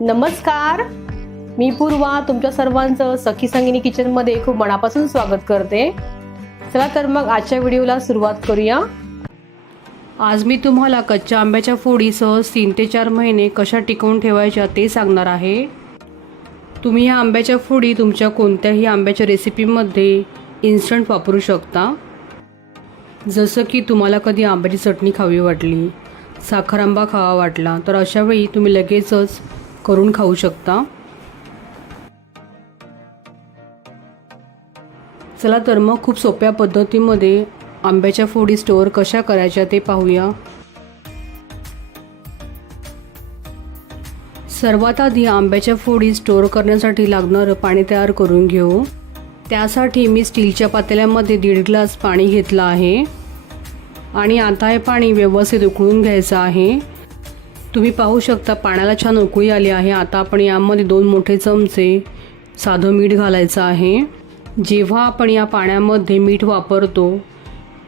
नमस्कार. मी पूर्वा तुमच्या सर्वांचं सखी संगिनी किचनमध्ये खूप मनापासून स्वागत करते. चला तर मग आजच्या व्हिडिओला सुरुवात करूया. आज मी तुम्हाला कच्च्या आंब्याच्या फोडी सहज तीन ते चार महिने कशा टिकवून ठेवायच्या ते सांगणार आहे. तुम्ही ह्या आंब्याच्या फोडी तुमच्या कोणत्याही आंब्याच्या रेसिपीमध्ये इन्स्टंट वापरू शकता. जसं की तुम्हाला कधी आंब्याची चटणी खावी वाटली साखर आंबा खावा वाटला तर अशावेळी तुम्ही लगेचच करून खाऊ शकता. चला तर मग खूप सोप्या पद्धतीमध्ये आंब्याच्या फोडी स्टोअर कशा करायच्या ते पाहूया. सर्वात आधी आंब्याच्या फोडी स्टोअर करण्यासाठी लागणारं पाणी तयार करून घेऊ. त्यासाठी मी स्टीलच्या पातेल्यामध्ये दीड ग्लास पाणी घेतलं आहे. आणि आता हे पाणी व्यवस्थित उकळून घ्यायचं आहे. तुम्ही पाहू शकता पाण्याला छान उकळी आली आहे. आता आपण यामध्ये दोन मोठे चमचे साधं मीठ घालायचं आहे. जेव्हा आपण या पाण्यामध्ये मीठ वापरतो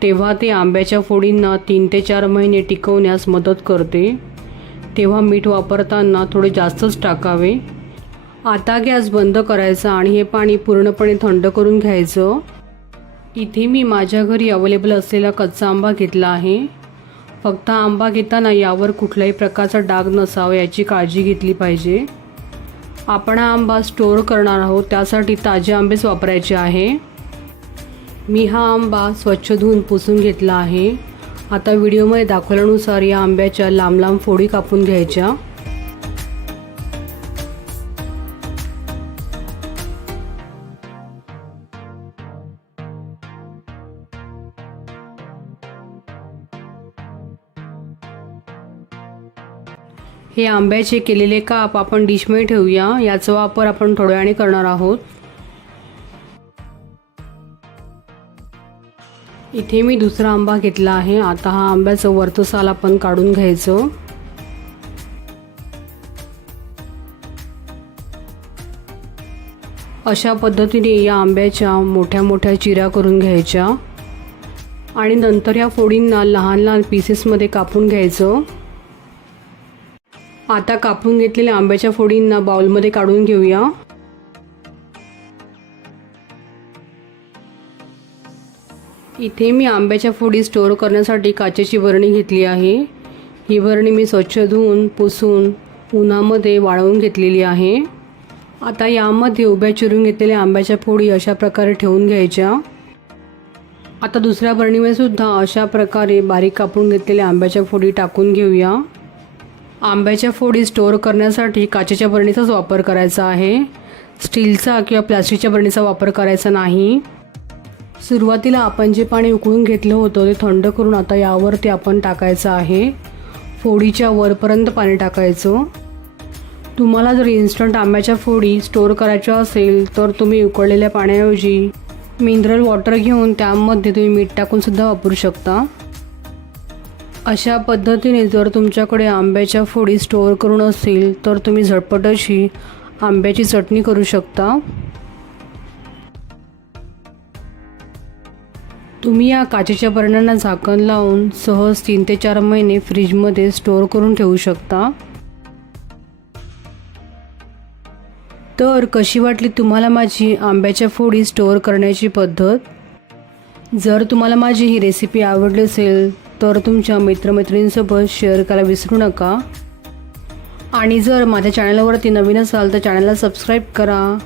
तेव्हा ते आंब्याच्या फोडींना तीन ते चार महिने टिकवण्यास मदत करते. तेव्हा मीठ वापरताना थोडे जास्तच टाकावे. आता गॅस बंद करायचा आणि हे पाणी पूर्णपणे थंड करून घ्यायचं. इथे मी माझ्या घरी अवेलेबल असलेला कच्चा आंबा घेतला आहे. फक्त आंबा घेताना यावर कुठल्याही प्रकारचा डाग नसावा याची काळजी घेतली पाहिजे. आपण हा आंबा स्टोअर करणार आहोत त्यासाठी ताजे आंबेच वापरायचे आहे. मी हा आंबा स्वच्छ धुवून पुसून घेतला आहे. आता व्हिडिओमध्ये दाखवल्यानुसार या आंब्याच्या लांब लांब फोडी कापून घ्यायच्या. हे आंब्याचे केलेले काप आपण डिशमध्ये ठेवूया. याचा वापर आपण थोड्या वेळाने करणार आहोत. इथे मी दुसरा आंबा घेतला आहे. आता हा आंब्याचं वरचं साल आपण काढून घ्यायचं. अशा पद्धतीने या आंब्याच्या मोठ्या मोठ्या चिऱ्या करून घ्यायच्या. आणि नंतर या फोडींना लहान लहान पीसेसमध्ये कापून घ्यायचं. आता कापून घेतलेल्या आंब्याच्या फोडींना बाउलमध्ये काढून घेऊया. इथे मी आंब्याच्या फोडी स्टोअर करण्यासाठी काचेची बरणी घेतली आहे. ही बरणी मी स्वच्छ धुवून पुसून उन्हामध्ये वाळवून घेतलेली आहे. आता यामध्ये उभ्या चिरून घेतलेल्या आंब्याच्या फोडी अशा प्रकारे ठेवून घ्यायच्या. आता दुसऱ्या बरणीमध्ये सुद्धा अशा प्रकारे बारीक कापून घेतलेल्या आंब्याच्या फोडी टाकून घेऊया. आंब्याच्या फोडी स्टोअर करण्यासाठी काचेच्या बरणीचाच वापर करायचा आहे. स्टीलचा किंवा प्लास्टिकच्या बरणीचा वापर करायचा नाही. सुरुवातीला आपण जे पाणी उकळून घेतलं होतं ते थंड करून आता यावरती आपण टाकायचं आहे. फोडीच्या वरपर्यंत पाणी टाकायचं. तुम्हाला जर इन्स्टंट आंब्याच्या फोडी स्टोअर करायच्या असेल तर तुम्ही उकळलेल्या पाण्याऐवजी मिनरल वॉटर घेऊन त्यामध्ये तुम्ही मीठ टाकूनसुद्धा वापरू शकता. अशा पद्धतीने जर तुमच्याकडे आंब्याच्या फोडी स्टोअर करून असेल तर तुम्ही झटपट अशी आंब्याची चटणी करू शकता. तुम्ही या काचेच्या बरण्यांना झाकण लावून सहज तीन ते चार महिने फ्रीजमध्ये स्टोअर करून ठेवू शकता. तर कशी वाटली तुम्हाला माझी आंब्याच्या फोडी स्टोअर करण्याची पद्धत? जर तुम्हाला माझी ही रेसिपी आवडली असेल तर तुमच्या मित्रमैत्रिणींसोबत शेअर करायला विसरू नका. आणि जर माझ्या चॅनलवरती नवीन असाल तर चॅनलला सबस्क्राईब करा.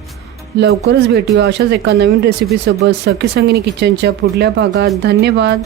लवकरच भेटूया अशाच एका नवीन रेसिपीसोबत सखी संगिनी किचनच्या पुढल्या भागात. धन्यवाद.